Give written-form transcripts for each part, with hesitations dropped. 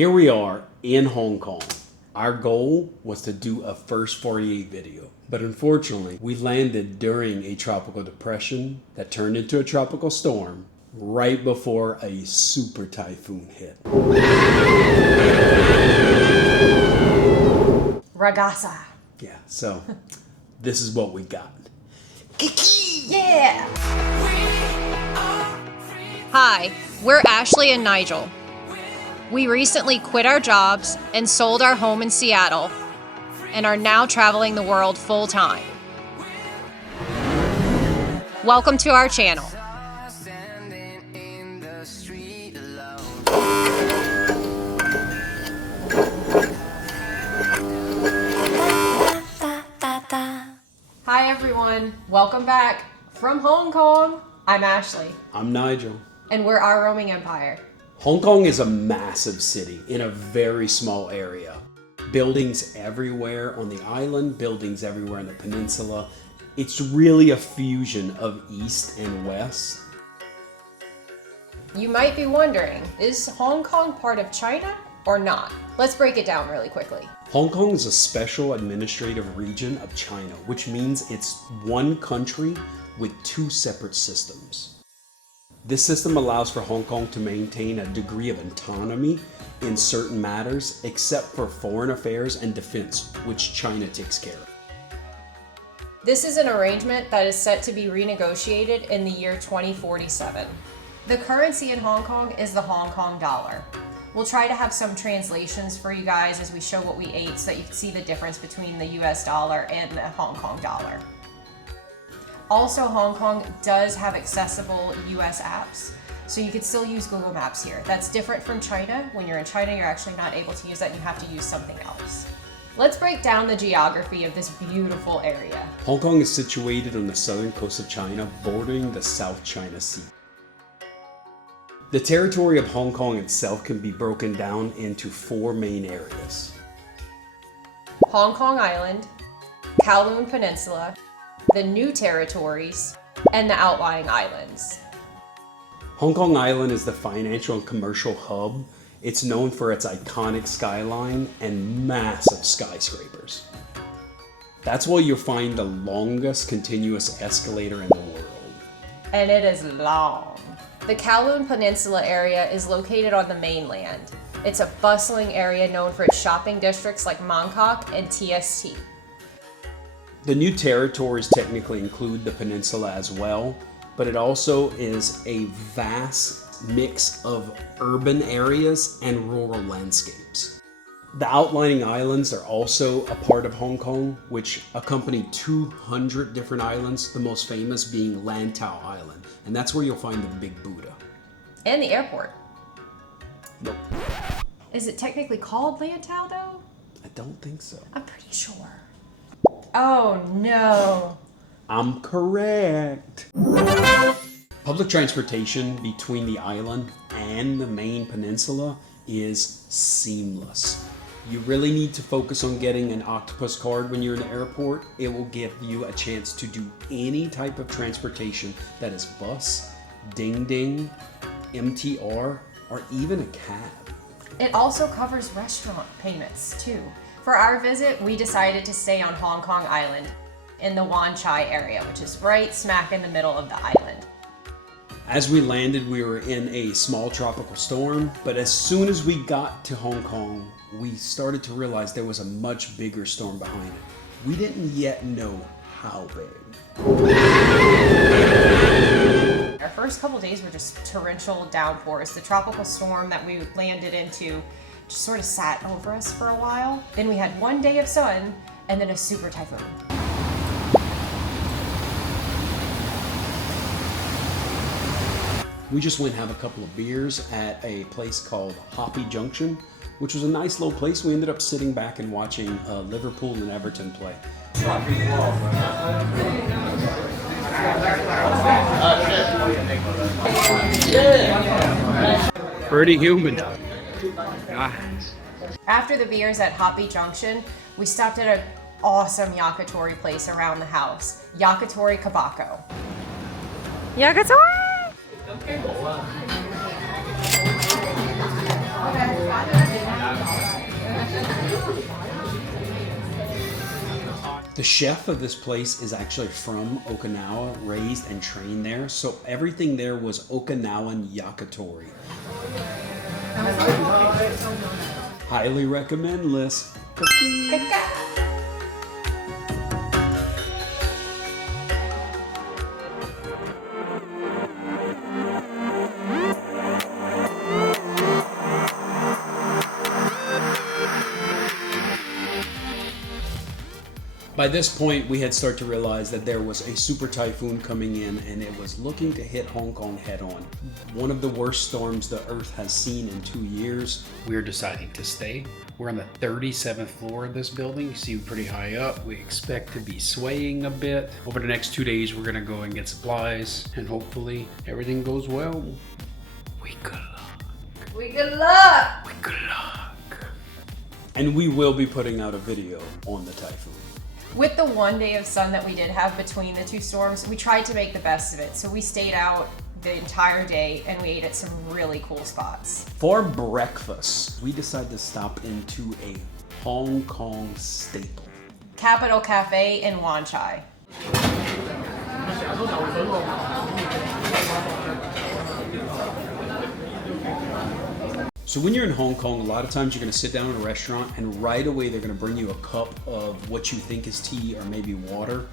Here we are in Hong Kong. Our goal was to do a first 48 video, but unfortunately we landed during a tropical depression that turned into a tropical storm right before a super typhoon hit. Ragasa. Yeah, so this is what we got. Yeah! Hi, we're Ashley and Nigel. We recently quit our jobs and sold our home in Seattle and are now traveling the world full time. Welcome to our channel. Hi everyone, welcome back from Hong Kong. I'm Ashley. I'm Nigel. And we're Our Roaming Empire. Hong Kong is a massive city in a very small area. Buildings everywhere on the island, buildings everywhere in the peninsula. It's really a fusion of East and West. You might be wondering, is Hong Kong part of China or not? Let's break it down really quickly. Hong Kong is a special administrative region of China, which means it's one country with two separate systems. This system allows for Hong Kong to maintain a degree of autonomy in certain matters, except for foreign affairs and defense, which China takes care of. This is an arrangement that is set to be renegotiated in the year 2047. The currency in Hong Kong is the Hong Kong dollar. We'll try to have some translations for you guys as we show what we ate so that you can see the difference between the US dollar and the Hong Kong dollar. Also, Hong Kong does have accessible US apps, so you can still use Google Maps here. That's different from China. When you're in China, you're actually not able to use that and you have to use something else. Let's break down the geography of this beautiful area. Hong Kong is situated on the southern coast of China, bordering the South China Sea. The territory of Hong Kong itself can be broken down into four main areas. Hong Kong Island, Kowloon Peninsula, the New Territories, and the outlying islands. Hong Kong Island is the financial and commercial hub. It's known for its iconic skyline and massive skyscrapers. That's why you'll find the longest continuous escalator in the world. And it is long. The Kowloon Peninsula area is located on the mainland. It's a bustling area known for its shopping districts like Mongkok and TST. The New Territories technically include the peninsula as well, but it also is a vast mix of urban areas and rural landscapes. The outlying islands are also a part of Hong Kong, which accompany 200 different islands, the most famous being Lantau Island, and that's where you'll find the Big Buddha. And the airport. Nope. Is it technically called Lantau though? I don't think so. I'm pretty sure. Oh no. I'm correct. Public transportation between the island and the main peninsula is seamless. You really need to focus on getting an octopus card when you're in the airport. It will give you a chance to do any type of transportation that is bus, ding ding, MTR, or even a cab. It also covers restaurant payments too. For our visit, we decided to stay on Hong Kong Island in the Wan Chai area, which is right smack in the middle of the island. As we landed, we were in a small tropical storm, but as soon as we got to Hong Kong, we started to realize there was a much bigger storm behind it. We didn't yet know how big. Our first couple days were just torrential downpours. The tropical storm that we landed into just sort of sat over us for a while. Then we had one day of sun and then a super typhoon. We just went and have a couple of beers at a place called Hoppy Junction, which was a nice little place. We ended up sitting back and watching Liverpool and Everton play. Pretty humid. After the beers at Hoppy Junction, we stopped at an awesome yakitori place around the house, Yakitori Kabako. Yakitori! The chef of this place is actually from Okinawa, raised and trained there. So everything there was Okinawan Yakitori. Highly recommend, Liz. By this point, we had started to realize that there was a super typhoon coming in and it was looking to hit Hong Kong head on. One of the worst storms the Earth has seen in 2 years. We're deciding to stay. We're on the 37th floor of this building. You see, we're pretty high up. We expect to be swaying a bit. Over the next 2 days, we're gonna go and get supplies and hopefully everything goes well. We good luck. We good luck! We good luck. And we will be putting out a video on the typhoon. With the 1 day of sun that we did have between the two storms, we tried to make the best of it. So we stayed out the entire day and we ate at some really cool spots. For breakfast, we decided to stop into a Hong Kong staple. Capital Cafe in Wan Chai. So when you're in Hong Kong, a lot of times you're going to sit down at a restaurant and right away they're going to bring you a cup of what you think is tea or maybe water.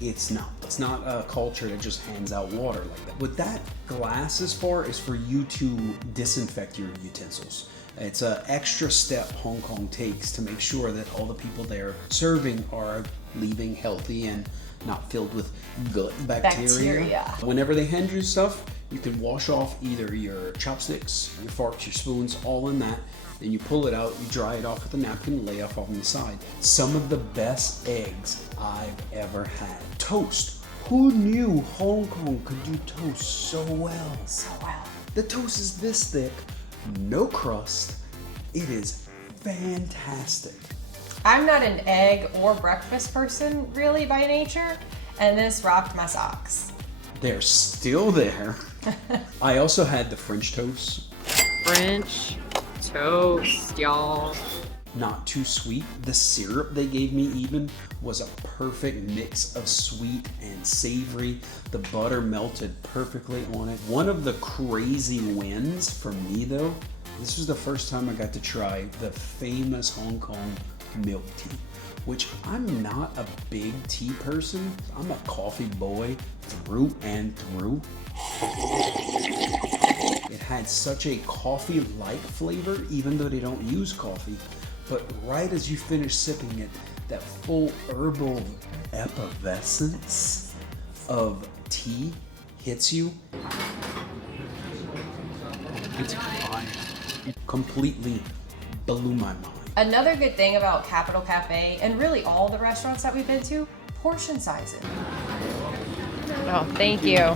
It's not. It's not a culture that just hands out water like that. What that glass is for is for you to disinfect your utensils. It's an extra step Hong Kong takes to make sure that all the people they're serving are leaving healthy and not filled with gut bacteria. Whenever they hand you stuff, you can wash off either your chopsticks, your forks, your spoons, all in that. Then you pull it out, you dry it off with a napkin, lay off on the side. Some of the best eggs I've ever had. Toast. Who knew Hong Kong could do toast so well? So well. The toast is this thick, no crust. It is fantastic. I'm not an egg or breakfast person really by nature, and this rocked my socks. They're still there. I also had the French toast. French toast, y'all. Not too sweet. The syrup they gave me even was a perfect mix of sweet and savory. The butter melted perfectly on it. One of the crazy wins for me though, this was the first time I got to try the famous Hong Kong milk tea, which I'm not a big tea person. I'm a coffee boy through and through. It had such a coffee-like flavor, even though they don't use coffee. But right as you finish sipping it, that full herbal effervescence of tea hits you. It's fine. It completely blew my mind. Another good thing about Capital Cafe, and really all the restaurants that we've been to, portion sizing. Oh, thank you.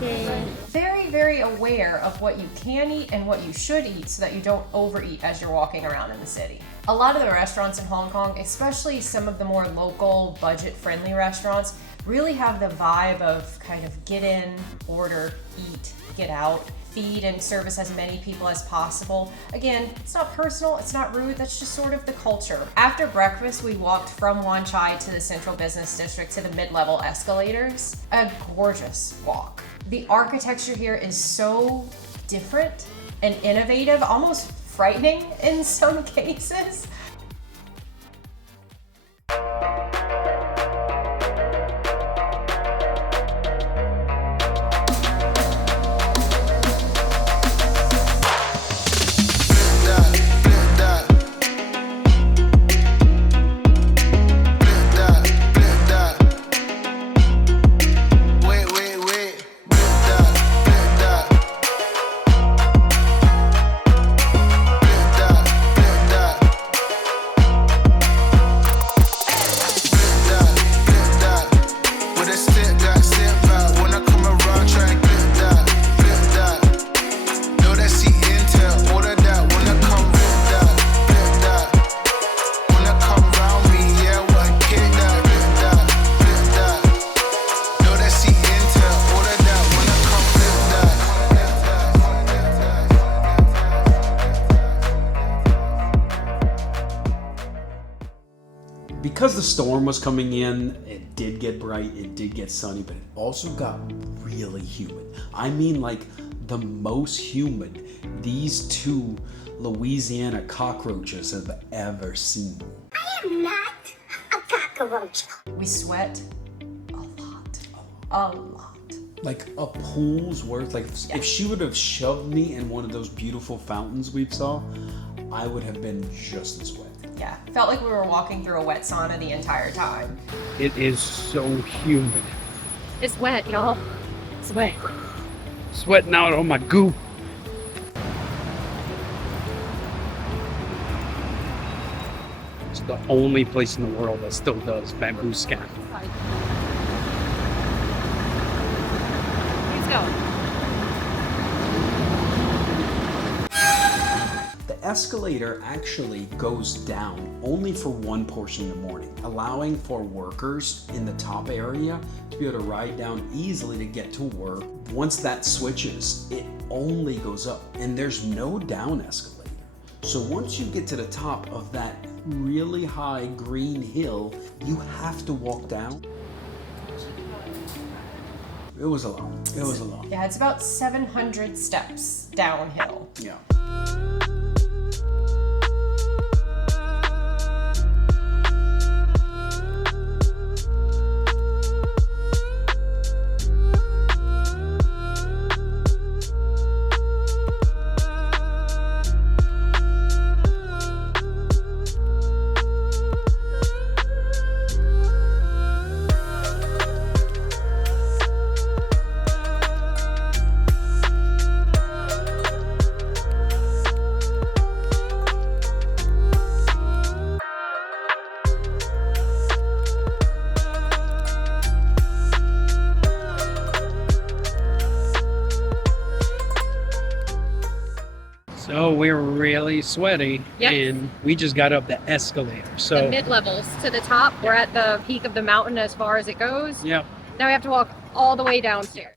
Very, very aware of what you can eat and what you should eat so that you don't overeat as you're walking around in the city. A lot of the restaurants in Hong Kong, especially some of the more local, budget-friendly restaurants, really have the vibe of kind of get in, order, eat, get out, feed and service as many people as possible. Again, it's not personal, it's not rude, that's just sort of the culture. After breakfast, we walked from Wan Chai to the Central Business District to the mid-level escalators. A gorgeous walk. The architecture here is so different and innovative, almost frightening in some cases. because the storm was coming in, it did get bright, it did get sunny, but it also got really humid. I mean, like the most humid these two Louisiana cockroaches have ever seen. I am not a cockroach. We sweat a lot. A lot. Like a pool's worth. Like if she would have shoved me in one of those beautiful fountains we saw, I would have been just as wet. Yeah, felt like we were walking through a wet sauna the entire time. It is so humid. It's wet, y'all. It's wet. Sweating out on my goo. It's the only place in the world that still does bamboo scan. Let's go. The escalator actually goes down only for one portion in the morning, allowing for workers in the top area to be able to ride down easily to get to work. Once that switches, it only goes up, and there's no down escalator. So once you get to the top of that really high green hill, you have to walk down. It was a lot. It was a lot. Yeah, it's about 700 steps downhill. Yeah. So we're really sweaty, Yep. and we just got up the escalator. The So mid-levels to the top. We're at the peak of the mountain as far as it goes. yeah, Now we have to walk all the way downstairs.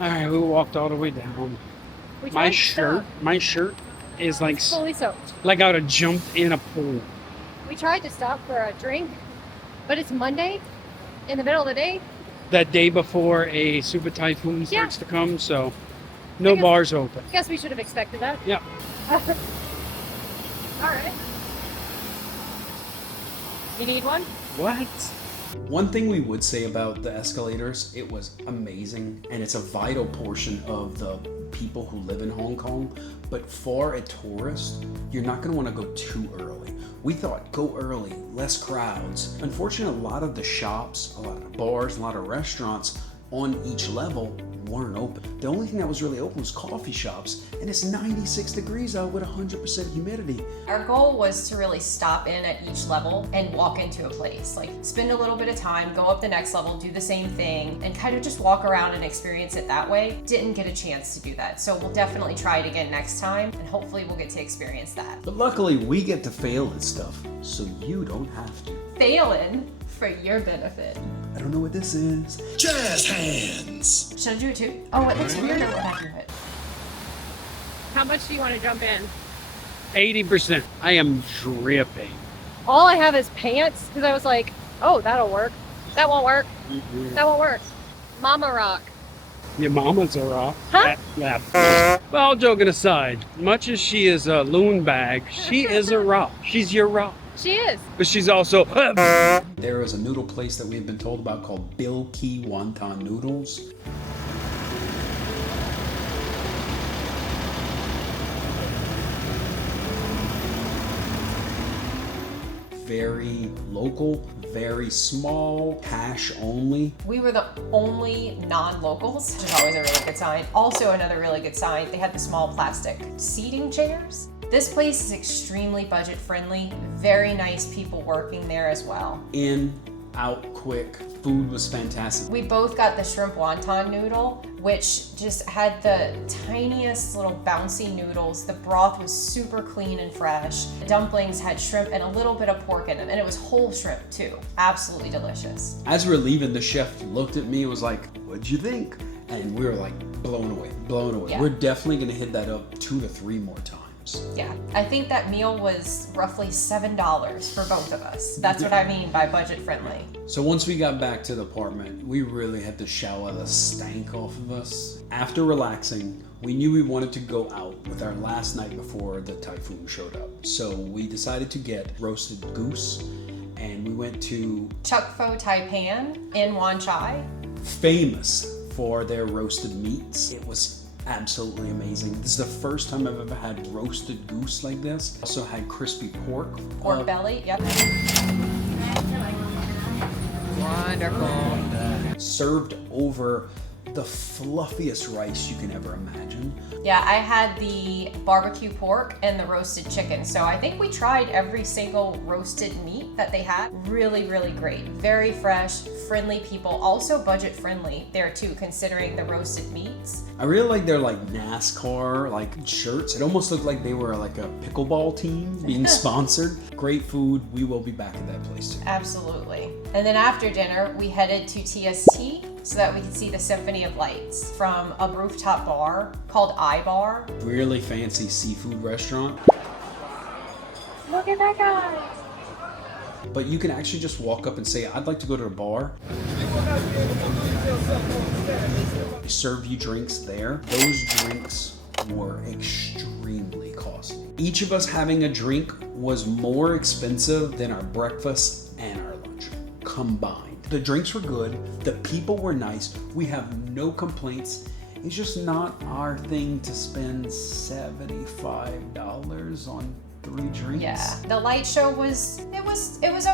all right, we walked all the way down. We My tried to shirt, stop. my shirt is like Fully soaked. like I would have jumped in a pool. We tried to stop for a drink, but it's Monday in the middle of the day. That day before a super typhoon starts to come, so no I guess- bars open. I guess we should have expected that. Yeah. All right. You need one? What? One thing we would say about the escalators, it was amazing, and it's a vital portion of the people who live in Hong Kong. But for a tourist, you're not going to want to go too early. We thought go early, less crowds. Unfortunately, a lot of the shops, a lot of the bars, a lot of restaurants on each level weren't open. The only thing that was really open was coffee shops, and it's 96 degrees out with 100% humidity. Our goal was to really stop in at each level and walk into a place. Like spend a little bit of time, go up the next level, do the same thing, and kind of just walk around and experience it that way. Didn't get a chance to do that. So we'll definitely try it again next time, and hopefully we'll get to experience that. But luckily, we get to fail at stuff, so you don't have to. Failing for your benefit. I don't know what this is. Jazz hands. Should I do it too? Oh, it looks weirder when I do it. How much do you want to jump in? 80%. I am dripping. All I have is pants because I was like, oh, that'll work. That won't work. That won't work. Mama rock. Your mama's a rock. Huh? Well, all joking aside, much as she is a loon bag, she is a rock. She's your rock. She is. But she's also... There is a noodle place that we've been told about called Bill Key Wonton Noodles. very local, very small, cash only. We were the only non-locals, which is always a really good sign. Also another really good sign, they had the small plastic seating chairs. This place is extremely budget friendly, very nice people working there as well. In, out quick, food was fantastic. We both got the shrimp wonton noodle, which just had the tiniest little bouncy noodles. The broth was super clean and fresh. The dumplings had shrimp and a little bit of pork in them, and it was whole shrimp too. Absolutely delicious. As we're leaving, the chef looked at me and was like, "What'd you think?" And we were like blown away, blown away. Yeah. We're definitely gonna hit that up 2 to 3 more times. Yeah, I think that meal was roughly $7 for both of us. That's what I mean by budget friendly. So once we got back to the apartment, we really had to shower the stank off of us. After relaxing, we knew we wanted to go out with our last night before the typhoon showed up. So we decided to get roasted goose, and we went to Chuckfo Taipan in Wan Chai. famous for their roasted meats. It was absolutely amazing. This is the first time I've ever had roasted goose like this. Also had crispy pork. Pork belly, yep. Wonderful. Served over the fluffiest rice you can ever imagine. Yeah, I had the barbecue pork and the roasted chicken. So I think we tried every single roasted meat that they had. Really, really great. Very fresh, friendly people. Also budget friendly there too, considering the roasted meats. I really like their like NASCAR like shirts. It almost looked like they were like a pickleball team being sponsored. Great food. We will be back at that place too. Absolutely. And then after dinner, we headed to TST so that we could see the Symphony of Lights from a rooftop bar called Eyebar. Really fancy seafood restaurant. Look at that guy. But you can actually just walk up and say, "I'd like to go to the bar." They serve you drinks there. Those drinks were extremely costly. Each of us having a drink was more expensive than our breakfast and our lunch combined. The drinks were good. The people were nice. We have no complaints. It's just not our thing to spend $75 on 3 drinks. Yeah, the light show was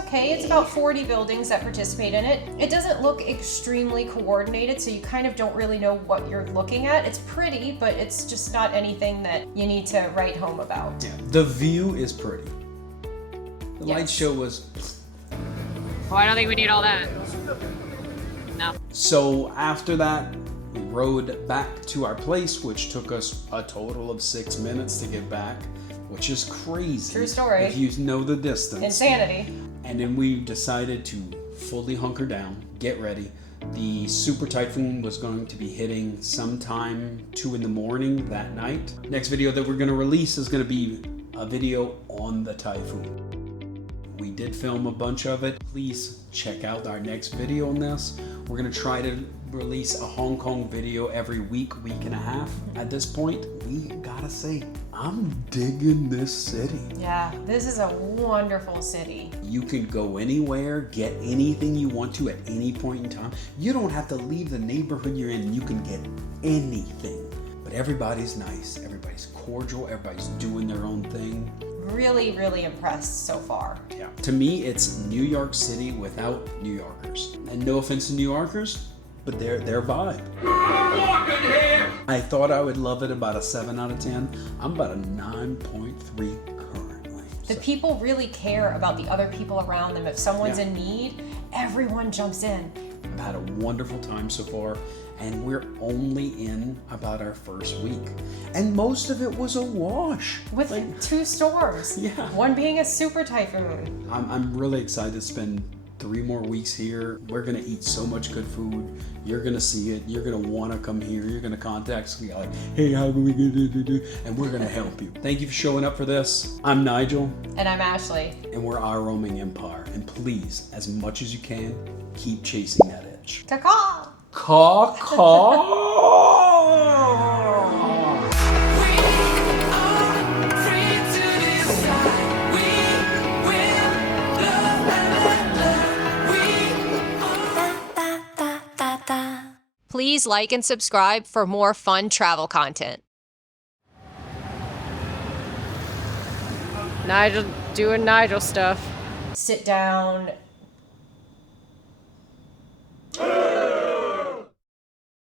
okay. It's about 40 buildings that participate in it. It doesn't look extremely coordinated, so you kind of don't really know what you're looking at. It's pretty, but it's just not anything that you need to write home about. Yeah, the view is pretty. The light Yes. show was. Oh, I don't think we need all that. No. So after that, we rode back to our place, which took us a total of 6 minutes to get back, which is crazy. True story. If you know the distance. Insanity. And then we decided to fully hunker down, get ready. The super typhoon was going to be hitting sometime 2 in the morning that night. Next video that we're going to release is going to be a video on the typhoon. We did film a bunch of it. Please check out our next video on this. We're gonna try to release a Hong Kong video every week and a half. At this point, we gotta say, I'm digging this city. Yeah, this is a wonderful city. You can go anywhere, get anything you want to at any point in time. You don't have to leave the neighborhood you're in. You can get anything. But everybody's nice, everybody's cordial, everybody's doing their own thing. Really, really impressed so far. Yeah. To me, it's New York City without New Yorkers. And no offense to New Yorkers, but their vibe. I thought I would love it about a 7 out of 10. I'm about a 9.3 currently. The people really care about the other people around them. If someone's Yeah. in need, everyone jumps in. I've had a wonderful time so far, and we're only in about our first week. And most of it was a wash. With 2 storms. Yeah. One being a super typhoon. I'm really excited to spend 3 more weeks here. We're gonna eat so much good food. You're gonna see it. You're gonna wanna come here. You're gonna contact us. Like, hey, how can we do? And we're gonna help you. Thank you for showing up for this. I'm Nigel, And I'm Ashley. and we're our roaming empire. And please, as much as you can, keep chasing that itch. Ta-caw! Caw. Please like and subscribe for more fun travel content. Nigel doing Nigel stuff. sit down